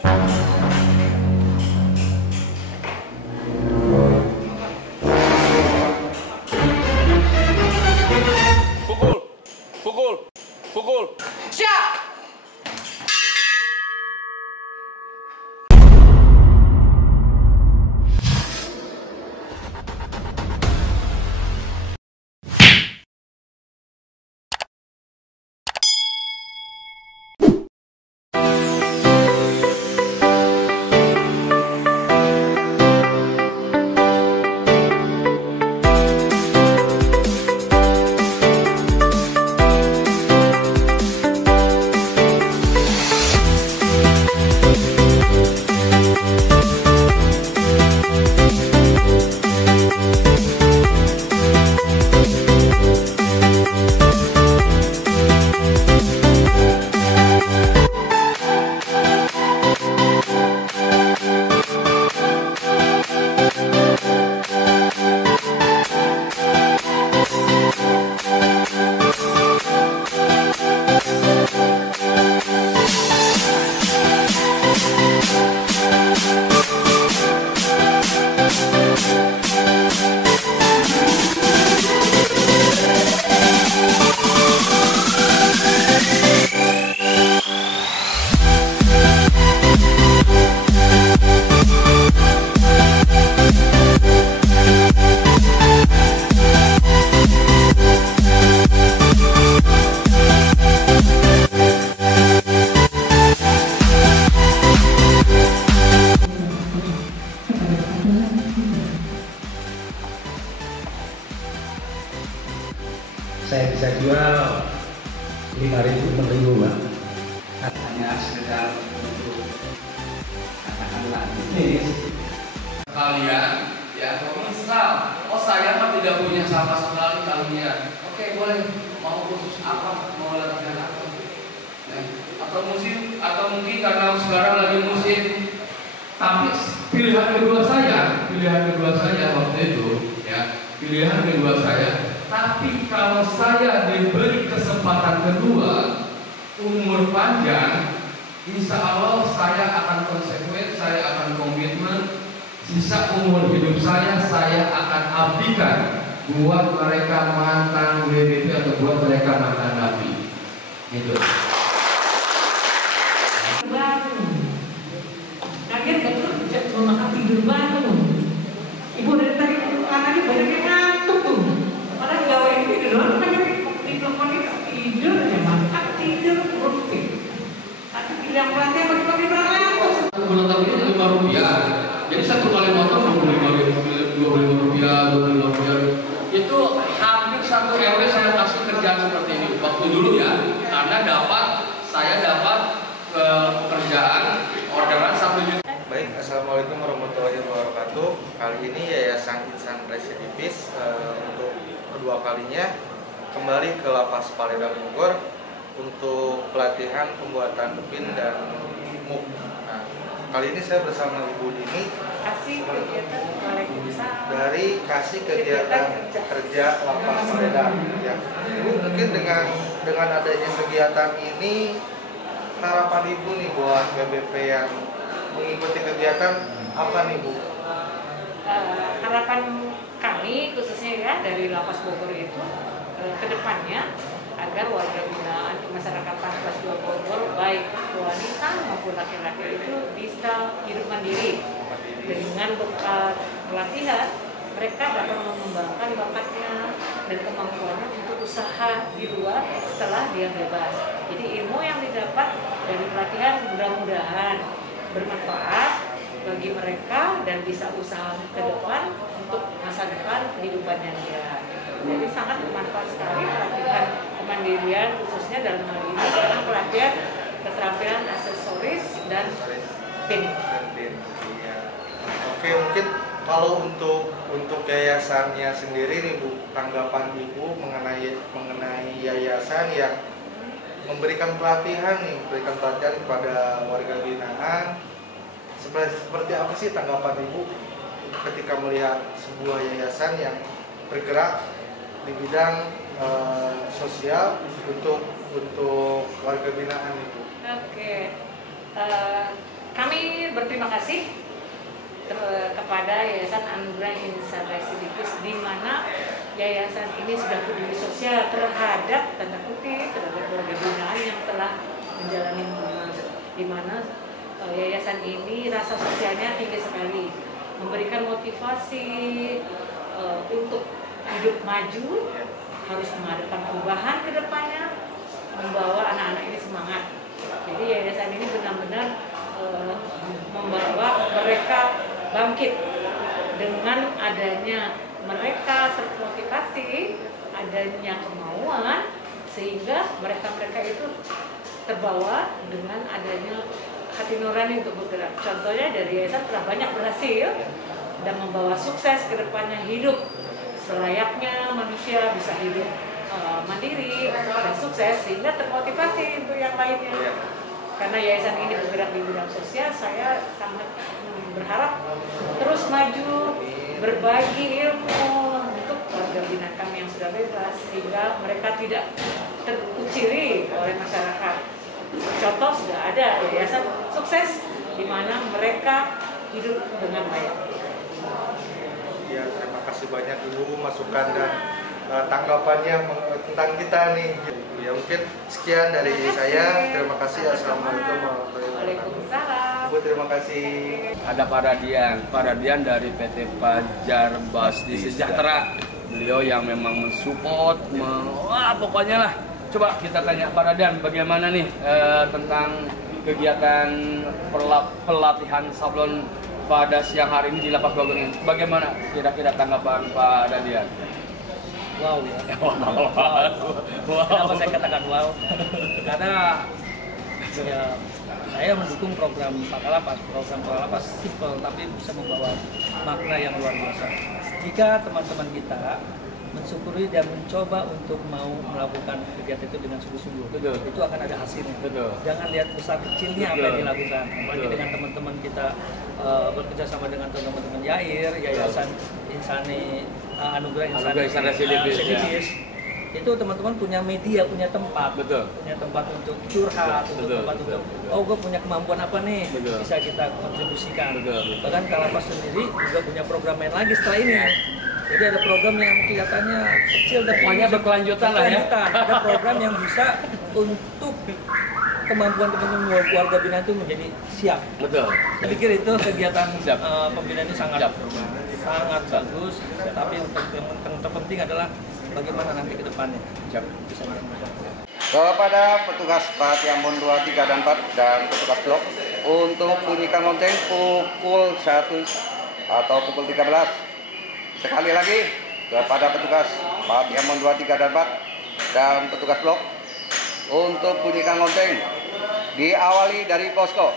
Pukul, pukul, pukul. Siap. Saya bisa jual 5.000 per minggu, Pak. Hanya sekedar untuk katakanlah bisnis. Kalian ya, misal, oh saya mah tidak punya sama sekali kalian. Oke, boleh. Mau kursus apa? Mau latihan apa? Ya. Atau mungkin karena sekarang lagi musim. Tapi pilihan kedua saya waktu itu, ya, pilihan kedua saya. Tapi kalau saya diberi kesempatan kedua, umur panjang, insya Allah saya akan konsekuen, saya akan komitmen. Sisa umur hidup saya akan abdikan buat mereka mantan WBP atau buat mereka mantan nabi. Itu. Bangun. Kaget betul cuma makan tidur bangun. Ibu dari tadi anaknya banyak yang ngantuk tuh. Padahal gawe ini tidur banyak di telepon itu tidur ya makan tidur rutin. Tapi bilang pelatih pagi-pagi berangkat. Bulan tahun ini Rp5. Jadi satu kali motor Rp25. Itu hampir satu RW saya kasih kerjaan seperti ini. Waktu dulu ya, karena saya dapat pekerjaan orderan 1 juta. Baik, assalamualaikum warahmatullahi wabarakatuh. Kali ini Yayasan Insan Residivis untuk kedua kalinya kembali ke Lapas Paledang Bogor untuk pelatihan pembuatan PIN dan MUK. Nah, kali ini saya bersama Ibu Dini dari Kasih Kegiatan Kerja Lapas Paledang. Ya, Ibu mungkin dengan adanya kegiatan ini harapan Ibu nih buat BBP yang mengikuti kegiatan apa nih Bu? Harapan kami khususnya ya dari Lapas Bogor itu kedepannya agar warga binaan masyarakat Lapas Bogor baik wanita maupun laki-laki itu bisa hidup mandiri dengan bekal pelatihan. Mereka dapat mengembangkan bakatnya dan kemampuannya untuk usaha di luar setelah dia bebas. Jadi ilmu yang didapat dari pelatihan mudah-mudahan bermanfaat bagi mereka dan bisa usaha ke depan untuk masa depan kehidupannya dia. Jadi sangat bermanfaat sekali pelatihan kemandirian khususnya dalam hal ini sekarang pelatihan keterampilan aksesoris dan PIN. Iya. Oke, mungkin kalau untuk yayasannya sendiri nih Bu, tanggapan Ibu mengenai yayasan yang memberikan pelatihan kepada warga binaan, seperti apa sih tanggapan Ibu ketika melihat sebuah yayasan yang bergerak di bidang sosial untuk warga binaan Ibu? Oke. Kami berterima kasih kepada Yayasan Anugerah Insan Residivis, di mana yayasan ini sudah peduli sosial terhadap tanda kutip terhadap keluarga binaan yang telah menjalani hukuman, di mana yayasan ini rasa sosialnya tinggi sekali, memberikan motivasi untuk hidup maju, harus mengadakan perubahan ke depannya, membawa anak-anak ini semangat. Jadi yayasan ini benar-benar membawa mereka bangkit dengan adanya mereka termotivasi, adanya kemauan, sehingga mereka-mereka itu terbawa dengan adanya hati nurani untuk bergerak. Contohnya dari yayasan telah banyak berhasil dan membawa sukses ke depannya, hidup selayaknya manusia bisa hidup mandiri dan sukses, sehingga termotivasi untuk yang lainnya. Karena yayasan ini bergerak di bidang sosial, saya sangat berharap terus maju, berbagi ilmu untuk warga binaan kami yang sudah bebas, sehingga mereka tidak terkuciri oleh masyarakat. Contoh sudah ada yayasan sukses di mana mereka hidup dengan baik. Ya, terima kasih banyak Ibu masukan dan tanggapannya tentang kita nih. Ya mungkin sekian dari saya. Terima kasih. Assalamualaikum warahmatullahi wabarakatuh. Waalaikumsalam. Ibu terima kasih. Ada Pak Radian dari PT Fajar Basti Sejahtera. Beliau yang memang mensupport, wah pokoknya lah. Coba kita tanya Pak Radian bagaimana nih tentang kegiatan pelatihan sablon pada siang hari ini di Lapas Bogor ini. Bagaimana kira-kira tanggapan Pak Radian? Wow ya. Wow. Kenapa saya katakan wow? Karena ya, saya mendukung program Pakalapas. Program Pakalapas simpel tapi bisa membawa makna yang luar biasa. Jika teman-teman kita mensyukuri dan mencoba untuk mau melakukan kegiatan itu dengan sungguh-sungguh, itu akan ada hasilnya. Jangan lihat besar kecilnya apa yang dilakukan. Apalagi dengan teman-teman kita bekerja sama dengan teman-teman Yair, Yayasan Insani Anugerah Insan Residivis. Itu teman-teman punya media, punya tempat, punya tempat untuk curhat, tempat untuk gue punya kemampuan apa nih, bisa kita kontribusikan. Bahkan Kalapas sendiri juga punya program lain lagi setelah ini. Jadi ada program yang kelihatannya kecil dan pokoknya berkelanjutan lah ya. Ada program yang bisa untuk kemampuan teman-teman warga binaan itu menjadi siap. Saya pikir itu kegiatan pembinaan ini sangat bagus. Tapi yang terpenting adalah bagaimana nanti ke depannya. Kepada petugas Pak Ambon 2, 3, dan 4 dan petugas blok untuk bunyikan lonceng pukul 1 atau pukul 13. Sekali lagi kepada petugas Pak Ambon 2, 3, dan 4 dan petugas blok untuk bunyikan lonceng diawali dari posko.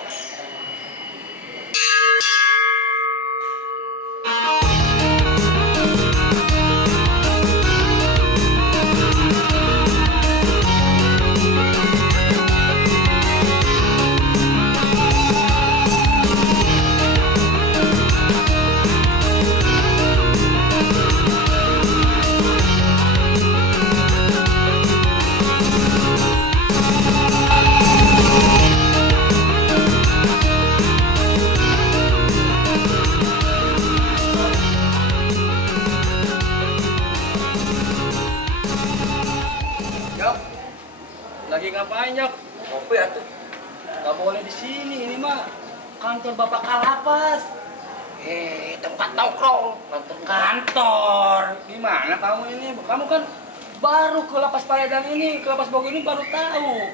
Lagi ngapain, Jok? Kopi atuh. Nggak boleh di sini, ini mah kantor Bapak Kalapas. Tempat nongkrong. Kantor. Di mana kamu ini? Kamu kan baru ke Lapas Paredan ini, ke Lapas Bogor ini baru tahu.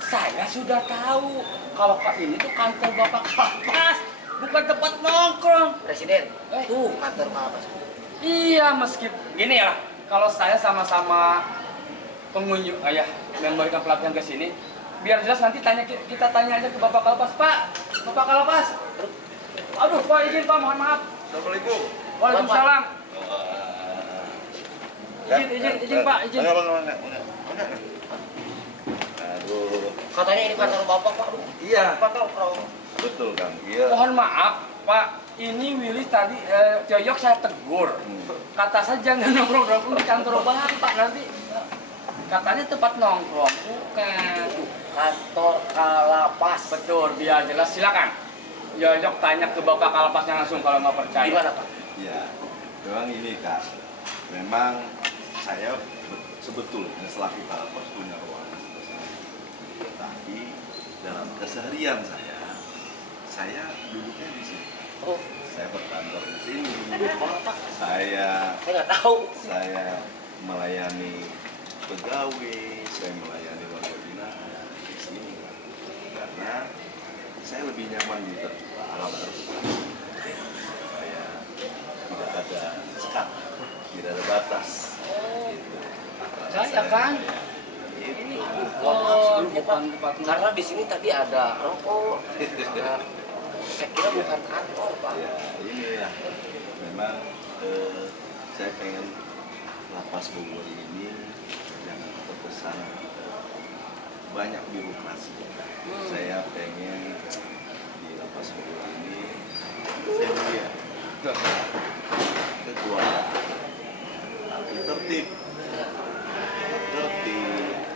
Saya sudah tahu kalau ini tuh kantor Bapak Kalapas, bukan tempat nongkrong. Presiden, tuh kantor Kalapas. Iya, meski gini ya, kalau saya sama-sama pengunjung, memberikan pelatihan ke sini, biar jelas nanti kita tanya aja ke Bapak Kalapas. Pak, Bapak Kalapas. Aduh, Pak, izin Pak, mohon maaf. Assalamualaikum. Waalaikumsalam. Izin Pak, izin. Aduh. Katanya ini kantor Bapak, Pak. Iya. Pak nongkrong. Betul, Kang. Iya. Mohon maaf, Pak. Ini Willy tadi Joyok saya tegur. Kata saya jangan nongkrong-nongkrong di kantor Bapak nanti. Katanya tempat nongkrong, bukan. Kantor Kalapas. Betul, biar jelas. Silakan. Ya, Jok tanya ke Bapak Kalapasnya langsung kalau nggak percaya. Gimana Pak? Ya, memang ini Kak. Memang saya sebetulnya selaku Kalapas punya ruangan tersendiri. Tapi dalam keseharian saya duduknya di sini. Oh, Saya berkantor di sini. Pak. Saya Saya nggak tahu. melayani pegawai, saya melayani warga binaan di sini. Karena saya lebih nyaman di terbuka, alam terbuka. Saya tidak ada sekat, tidak ada batas. Gitu. Saya kan. Ini Oh, karena di sini tadi ada rokok. Saya kira bukan kantor, Pak. ya ini ya memang saya pengen lapas Bogor ini jangan terkesan banyak birokrasi. Saya pengen di lapas Bogor ini saya melihat kekeluargaan, tapi tertib,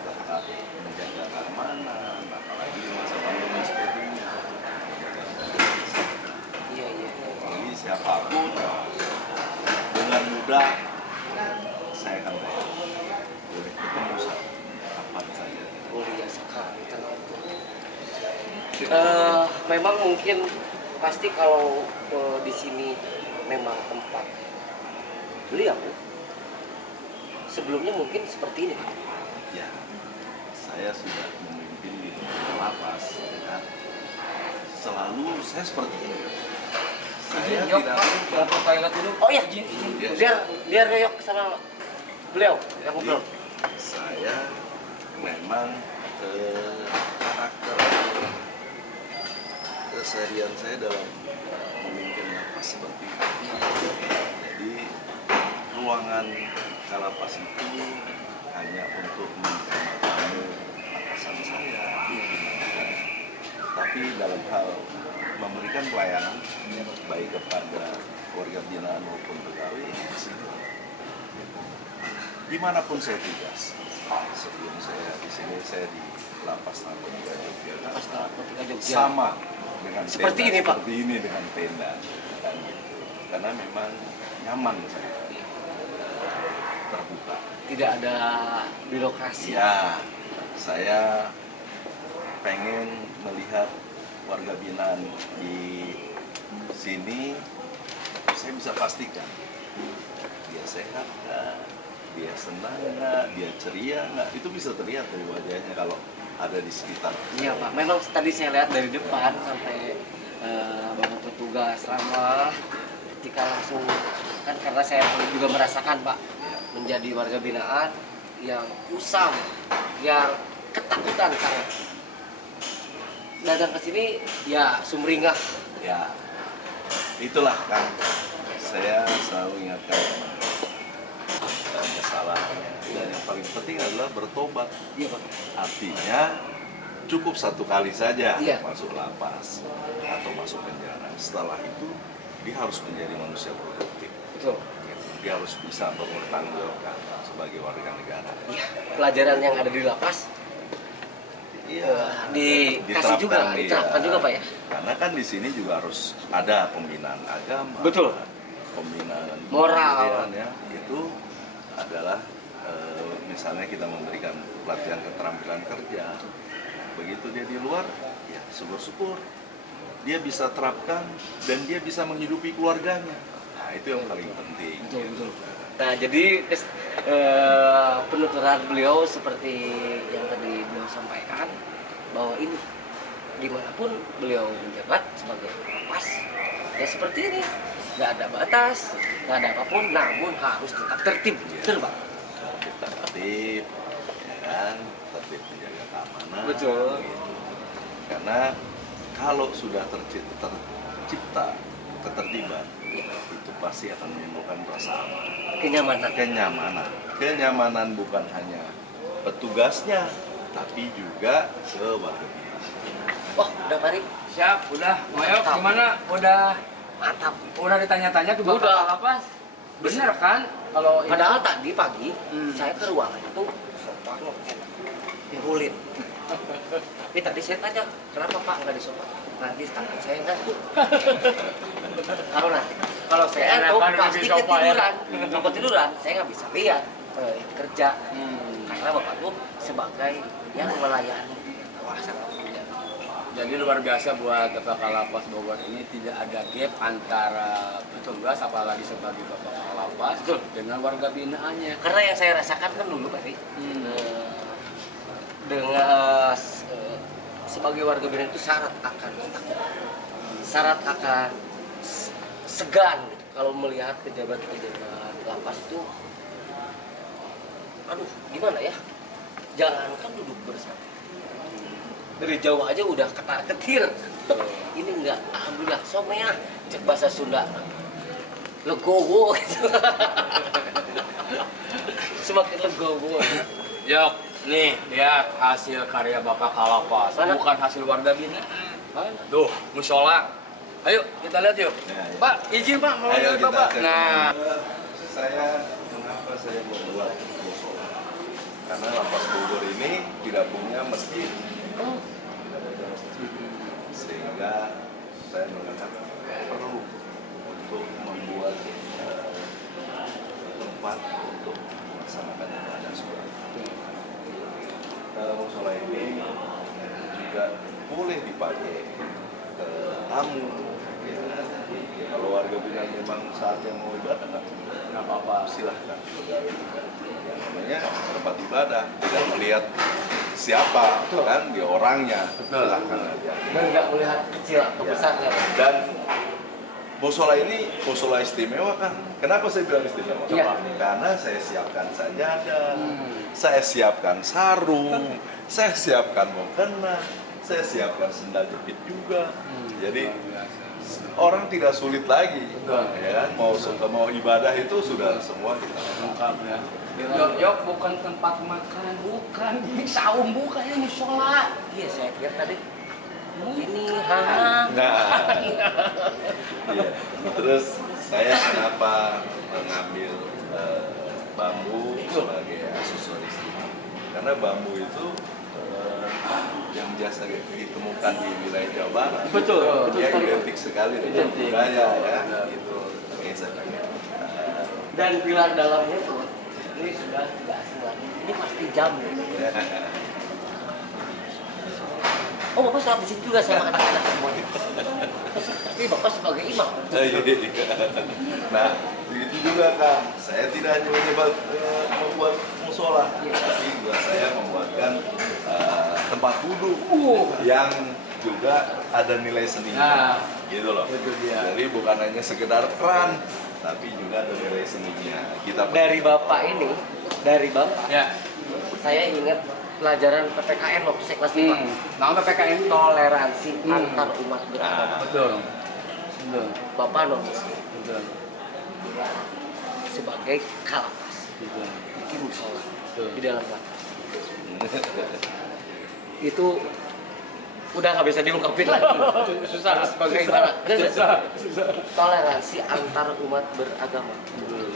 tetap menjaga keamanan, apalagi di masa pandemi seperti ini. Iya. Jadi siapapun dengan mudah saya akan bayar. Boleh ketemu kapan saja. Mulia sekali tenang. Memang mungkin pasti kalau di sini memang tempat beliau sebelumnya mungkin seperti ini. Ya, saya sudah memimpin di lapas, ya. Selalu saya seperti ini. Saya Jok, tidak Pak, mau ke toilet dulu. Oh iya, Ya, biar Yoyok sama beliau yang Jadi, ngobrol. saya memang karakter keseharian saya dalam memimpin lapas seperti ini. Jadi ruangan Kalapas itu hanya untuk menerima tamu atasan saya, tapi dalam hal memberikan pelayanan baik kepada warga binaan maupun pegawai di sini. Dimanapun saya tugas, sebelum saya di sini saya di Lapas Narkotika Yogyakarta, sama dengan Seperti tenda, ini, Pak? seperti ini dengan tenda, kan gitu. Karena memang nyaman saya terbuka. Tidak ada birokrasi. Ya, saya pengen melihat warga binaan di sini, saya bisa pastikan dia sehat nggak, dia senang nggak, dia ceria nggak, itu bisa terlihat dari wajahnya kalau ada di sekitar. Iya Pak, memang tadi saya lihat dari depan sampai bapak petugas ramah ketika langsung kan karena saya juga merasakan Pak menjadi warga binaan yang usam, yang ketakutan karena datang ke sini ya sumringah. Ya, itulah kan saya selalu ingatkan kesalahannya, dan yang paling penting adalah bertobat. Iya Pak. Artinya cukup satu kali saja Iya. masuk lapas atau masuk penjara. Setelah itu dia harus menjadi manusia produktif. Betul. Dia harus bisa mempertanggungjawabkan sebagai warga negara. Iya, pelajaran yang ada di lapas Iya. dikasih juga, diterapkan juga Pak ya. Karena kan di sini juga harus ada pembinaan agama. Betul. Pembinaan Moral. ya. Itu adalah misalnya kita memberikan pelatihan keterampilan kerja. Begitu dia di luar, ya syukur-syukur dia bisa terapkan dan dia bisa menghidupi keluarganya. Nah, itu yang paling penting. Betul. Nah, jadi penuturan beliau seperti yang tadi beliau sampaikan bahwa ini dimanapun beliau menjabat sebagai lapas ya seperti ini, nggak ada batas, nggak ada apapun, namun harus tetap tertib, betul Pak? Tertib, ya kan? Tertib menjaga keamanan. Betul. Karena kalau sudah tercipta ketertiban, itu pasti akan menimbulkan rasa aman. Kenyamanan bukan hanya petugasnya, tapi juga warga binaan. Wah, udah Pak Rik? Siap, udah. Moyok gimana? Udah Mantap. udah ditanya-tanya ke Bapak Udah. Kalapas. Bener kan? Kalau ini- Padahal tadi pagi saya ke ruangan itu sofa ngulit. Tadi saya tanya, kenapa Pak nggak disopan? Nanti tangan saya ngantuk. Kalau saya ngantuk pasti ketiduran, saya nggak bisa lihat kerja. Karena Bapak tuh sebagai yang melayani. Wah, sangat mulia. Jadi luar biasa buat Kalapas Bogor ini, tidak ada gap antara petugas apalagi sebagai Bapak Kalapas dengan warga binaannya. Karena yang saya rasakan kan dulu Pak dengan sebagai warga binaan itu syarat akan segan gitu. Kalau melihat pejabat-pejabat lapas itu, aduh gimana ya, jangankan duduk bersama, dari jauh aja udah ketar-ketir. Ini enggak, alhamdulillah somea cek bahasa Sunda legowo gitu. Semakin legowo. Yuk, nih lihat hasil karya Bapak Kalapas, bukan hasil warga binaan. Tuh, musola. Ayo kita lihat yuk. Pak, izin Pak, mau lihat Bapak. Nah, Kenapa saya membuat musola? Karena Lapas Bogor ini tidak punya masjid. Sehingga saya menganggap perlu untuk membuat tempat untuk melaksanakan ibadah sholat. Musola ini juga boleh dipakai tamu. Ya, kalau warga binaan memang saatnya mau ibadah, nggak apa-apa, silahkan. Yang namanya tempat ibadah, tidak melihat siapa, kan di orangnya, silahkan aja. Dan nggak melihat kecil atau besarnya. Dan musola ini musola istimewa kan? Kenapa saya bilang istimewa? Karena saya siapkan sajadah, saya siapkan sarung, saya siapkan mukena, saya siapkan sendal jepit juga. Jadi orang tidak sulit lagi, ya kan? Mau ibadah itu sudah semua kita lengkap ya. Yok bukan tempat makan, bukan saum, bukan ini musola. Iya, saya kira tadi ini hang. Nah, iya. Terus saya kenapa mengambil bambu sebagai aksesoris ini? Karena bambu itu yang biasa ditemukan di wilayah Jawa Barat. Betul. Ya, identik sekali dengan budaya ya. Itu saya pakai. Dan pilar dalamnya tuh ini sudah tidak asing lagi. Ini pasti jam. Oh, Bapak sholat di situ juga sama anak-anak semuanya. Tapi Bapak sebagai imam. Nah, begitu juga kan. Saya tidak hanya membuat musola, tapi juga saya membuatkan tempat duduk yang juga ada nilai seninya, gitu loh. Jadi bukan hanya sekedar keran, tapi juga ada nilai seninya. Dari Bapak ini, saya ingat pelajaran PPKN waktu saya kelas 5. Nama PPKN toleransi antar umat beragama. Betul. Bapak nomis. Sebagai Kalapas. Bikin musola di dalam lapas. Itu udah nggak bisa diungkapin lagi. Susah sebagai ibarat. Toleransi antar umat beragama.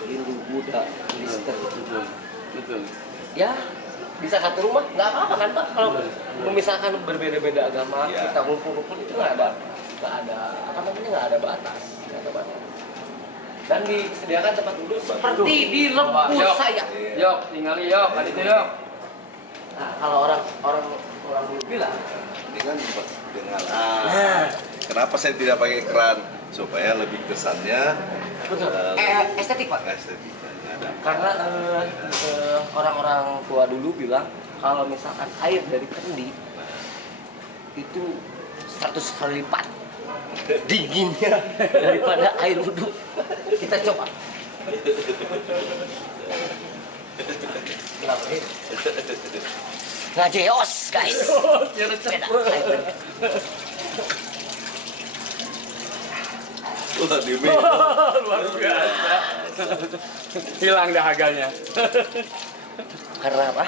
Hindu, Buddha, Kristen. Betul. Ya, bisa satu rumah nggak apa-apa kan Pak, kalau memisahkan berbeda-beda agama kita ngumpul-ngumpul itu nggak ada batas, dan disediakan tempat duduk seperti di lembur saya. Yok, tinggali yok, aditnya yok. Nah, kalau orang dulu bilang dengan kenapa saya tidak pakai keran? Supaya lebih kesannya estetik Pak. Estetik. Karena orang-orang tua dulu bilang kalau misalkan air dari kendi itu 100 kali lipat dinginnya daripada air wudhu. Kita coba. Ngajeos guys. Beda air. Luar biasa. Hilang dahaganya. Karena apa?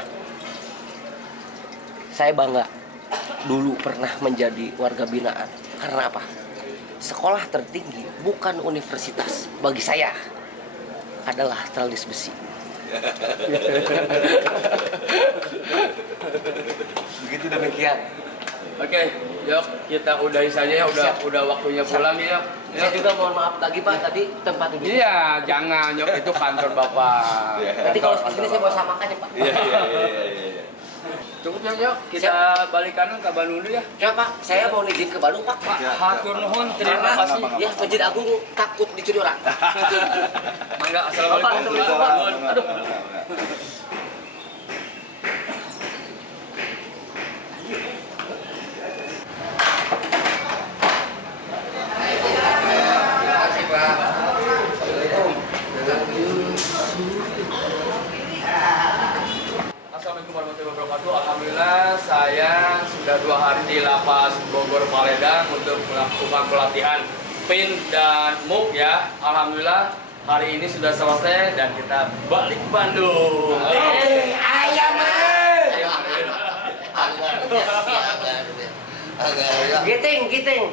Saya bangga dulu pernah menjadi warga binaan. Karena apa? Sekolah tertinggi bukan universitas bagi saya adalah Tralis Besi. Begitu demikian. Oke, yuk kita udahi saja ya, udah waktunya pulang ya. Saya juga mohon maaf lagi Pak, tadi tempat duduk. Iya, jangan yuk, itu kantor Bapak. Nanti kalau kesini saya bawa samakan ya Pak. Iya. Cukup yuk, kita balik kanan ke Bandung dulu ya. Ya Pak, saya mau izin ke Bandung Pak. Pak, hatur nuhun, terima Karena kasih. ya Masjid Agung takut dicuri orang. Mangga, assalamualaikum. Aduh. Assalamualaikum warahmatullahi wabarakatuh. Alhamdulillah saya sudah 2 hari di Lapas Bogor Paledang untuk melakukan pelatihan PIN dan MUK ya. Alhamdulillah hari ini sudah selesai dan kita balik Bandung. Ayam Giting.